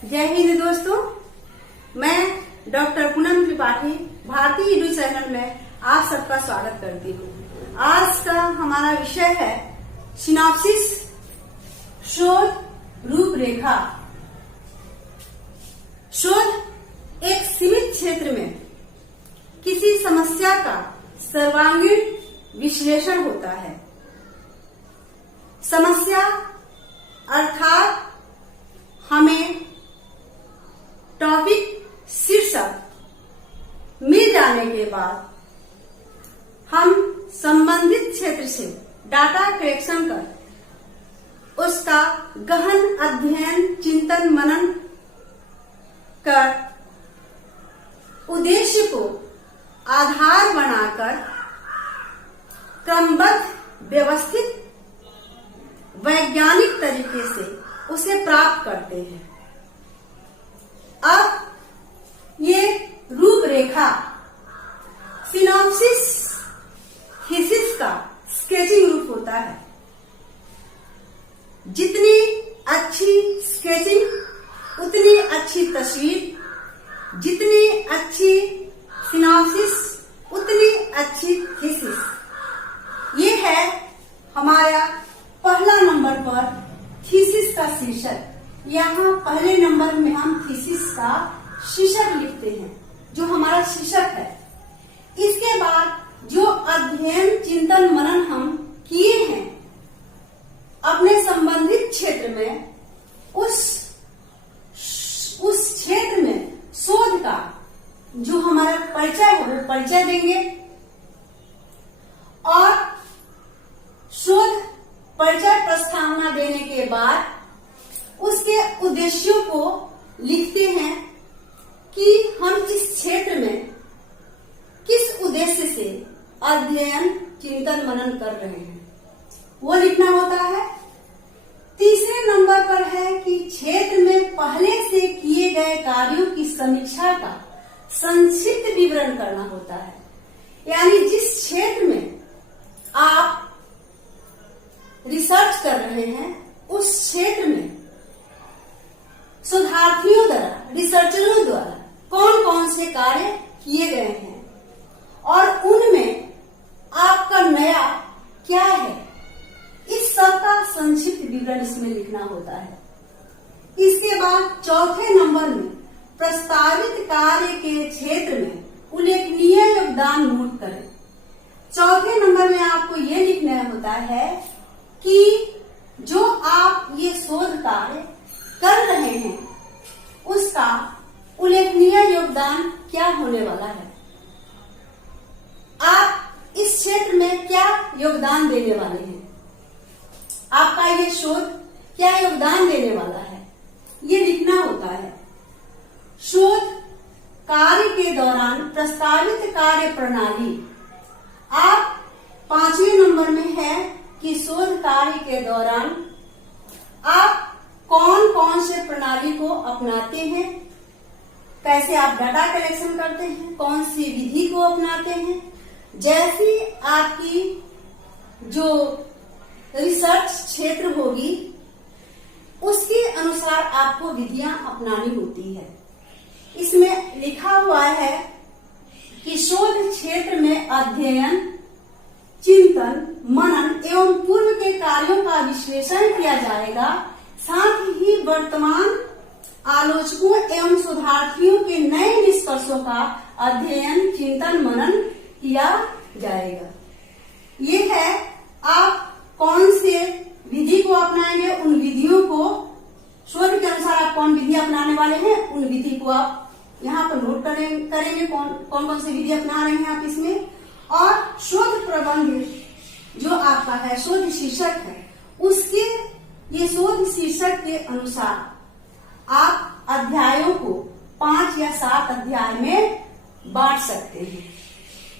जय हिंद दोस्तों, मैं डॉक्टर पूनम त्रिपाठी भारतीय ईडू चैनल में आप सबका स्वागत करती हूँ। आज का हमारा विषय है सिनॉप्सिस, शोध रूपरेखा। शोध एक सीमित क्षेत्र में किसी समस्या का सर्वांगीण विश्लेषण होता है। समस्या अर्थात हमें टॉपिक शीर्षक मिल जाने के बाद हम संबंधित क्षेत्र से डाटा कलेक्शन कर उसका गहन अध्ययन, चिंतन, मनन कर उद्देश्य को आधार बनाकर क्रमबद्ध, व्यवस्थित, वैज्ञानिक तरीके से उसे प्राप्त करते हैं। अब ये रूपरेखा सिनॉप्सिस थीसिस का स्केचिंग रूप होता है। जितनी अच्छी स्केचिंग उतनी अच्छी तस्वीर, जितनी अच्छी सिनॉप्सिस उतनी अच्छी थीसिस। ये है हमारा पहला नंबर पर थीसिस का शीर्षक। यहाँ पहले नंबर में हम थीसिस का शीर्षक लिखते हैं, जो हमारा शीर्षक है। इसके बाद जो अध्ययन, चिंतन, मनन हम किए हैं अपने संबंधित क्षेत्र में, उस क्षेत्र में शोध का जो हमारा परिचय है वो परिचय देंगे और शोध परिचय प्रस्तावना देने के बाद उसके उद्देश्यों को लिखते हैं कि हम इस क्षेत्र में किस उद्देश्य से अध्ययन, चिंतन, मनन कर रहे हैं, वो लिखना होता है। तीसरे नंबर पर है कि क्षेत्र में पहले से किए गए कार्यों की समीक्षा का संक्षिप्त विवरण करना होता है। यानी जिस क्षेत्र में आप रिसर्च कर रहे हैं उस क्षेत्र में शोधार्थियों द्वारा, रिसर्चरों द्वारा कौन कौन से कार्य किए गए हैं और उनमें आपका नया क्या है, इस सब का संक्षिप्त विवरण इसमें लिखना होता है। इसके बाद चौथे नंबर में प्रस्तावित कार्य के क्षेत्र में उल्लेखनीय योगदान नोट करें। चौथे नंबर में आपको ये लिखना होता है कि जो आप ये शोध कार्य कर रहे हैं उसका उल्लेखनीय योगदान क्या होने वाला है, आप इस क्षेत्र में क्या योगदान देने वाले हैं, आपका ये शोध क्या योगदान देने वाला है, ये लिखना होता है। शोध कार्य के दौरान प्रस्तावित कार्य प्रणाली, आप पांचवें नंबर में है कि शोध कार्य के दौरान आप कौन कौन से प्रणाली को अपनाते हैं, कैसे आप डाटा कलेक्शन करते हैं, कौन सी विधि को अपनाते हैं। जैसी आपकी जो रिसर्च क्षेत्र होगी उसके अनुसार आपको विधियां अपनानी होती है। इसमें लिखा हुआ है कि शोध क्षेत्र में अध्ययन, चिंतन, मनन एवं पूर्व के कार्यों का विश्लेषण किया जाएगा। साथ ही वर्तमान आलोचकों एवं शोधार्थियों के नए निष्कर्षों का अध्ययन, चिंतन, मनन किया जाएगा। ये है आप कौन से विधि को अपनाएंगे, उन विधियों को शोध के अनुसार आप कौन विधि अपनाने वाले हैं, उन विधि को आप यहाँ पर नोट करेंगे कौन कौन सी विधि अपना रहे हैं आप इसमें। और शोध प्रबंध जो आपका है, शोध शीर्षक है, उसके ये शोध शीर्षक के अनुसार आप अध्यायों को 5 या 7 अध्याय में बांट सकते हैं।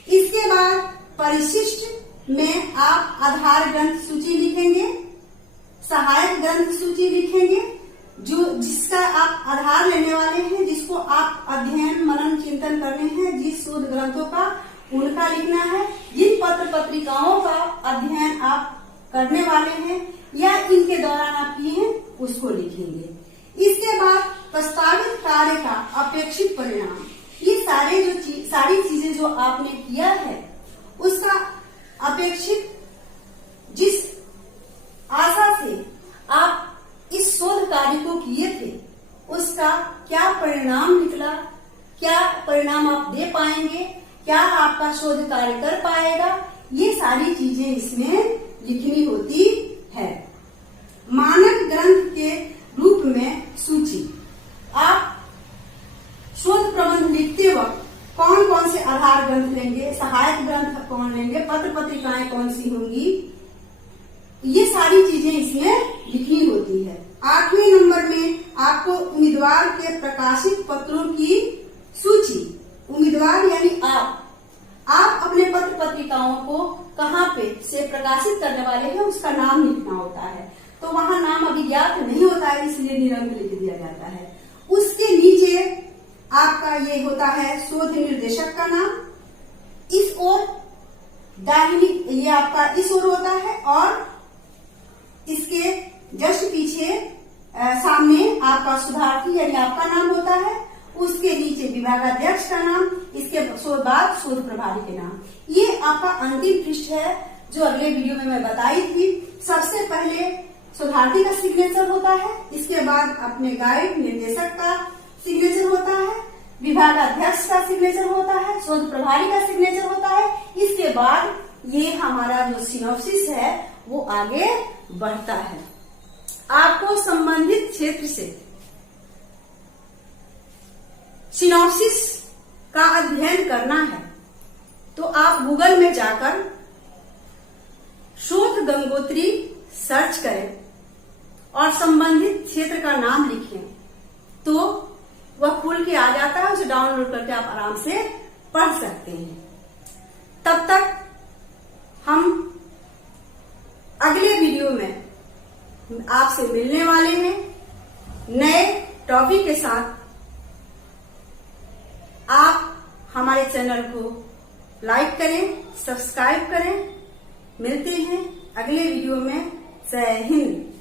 इसके बाद परिशिष्ट में आप आधार ग्रंथ सूची लिखेंगे, सहायक ग्रंथ सूची लिखेंगे, जो जिसका आप आधार लेने वाले हैं, जिसको आप अध्ययन, मनन, चिंतन करने हैं, जिस शोध ग्रंथों का उनका लिखना है। जिन पत्र पत्रिकाओं का अध्ययन आप करने वाले हैं या इनके दौरान आप किए हैं उसको लिखेंगे। इसके बाद प्रस्तावित कार्य का अपेक्षित परिणाम। ये सारी चीजें जो आपने किया है उसका अपेक्षित, जिस आशा से आप इस शोध कार्य को किए थे उसका क्या परिणाम निकला, क्या परिणाम आप दे पाएंगे, क्या आपका शोध कार्य कर पाएगा, ये सारी चीजें इसमें लिखनी होती है। मानक ग्रंथ के रूप में सूची। आप शोध प्रबंध लिखते वक्त कौन कौन से आधार ग्रंथ लेंगे, सहायक ग्रंथ कौन लेंगे, पत्र पत्रिकाएं कौन सी होंगी, ये सारी चीजें इसमें लिखनी होती है। 8वें नंबर में आपको उम्मीदवार के प्रकाशित पत्रों की सूची। उम्मीदवार यानी आप अपने पत्र पत्रिकाओं को कहाँ पे से प्रकाशित करने वाले हैं उसका नाम लिखना होता है। तो वहां नाम अभी ज्ञात नहीं होता है, इसलिए निरंक लिख दिया जाता है। उसके नीचे आपका ये होता है शोध निर्देशक का नाम, इस ओर दाहिनी ये आपका इस ओर होता है, और इसके जस्ट पीछे सामने आपका शोधार्थी यानी आपका नाम होता है। उसके नीचे विभागाध्यक्ष का नाम, इसके बाद शोध प्रभारी के नाम। ये आपका अंतिम पृष्ठ है जो अगले वीडियो में मैं बताई थी। सबसे पहले शोधार्थी का सिग्नेचर होता है, इसके बाद अपने गाइड निर्देशक का सिग्नेचर होता है, विभागाध्यक्ष का सिग्नेचर होता है, शोध प्रभारी का सिग्नेचर होता है। इसके बाद ये हमारा जो सिनॉप्सिस है वो आगे बढ़ता है। आपको संबंधित क्षेत्र से सिनॉप्सिस का अध्ययन करना है तो आप गूगल में जाकर शोध गंगोत्री सर्च करें और संबंधित क्षेत्र का नाम लिखें तो वह खुल के आ जाता है। उसे डाउनलोड करके आप आराम से पढ़ सकते हैं। तब तक हम अगले वीडियो में आपसे मिलने वाले हैं नए टॉपिक के साथ। आप हमारे चैनल को लाइक करें, सब्सक्राइब करें। मिलते हैं अगले वीडियो में। जय हिंद।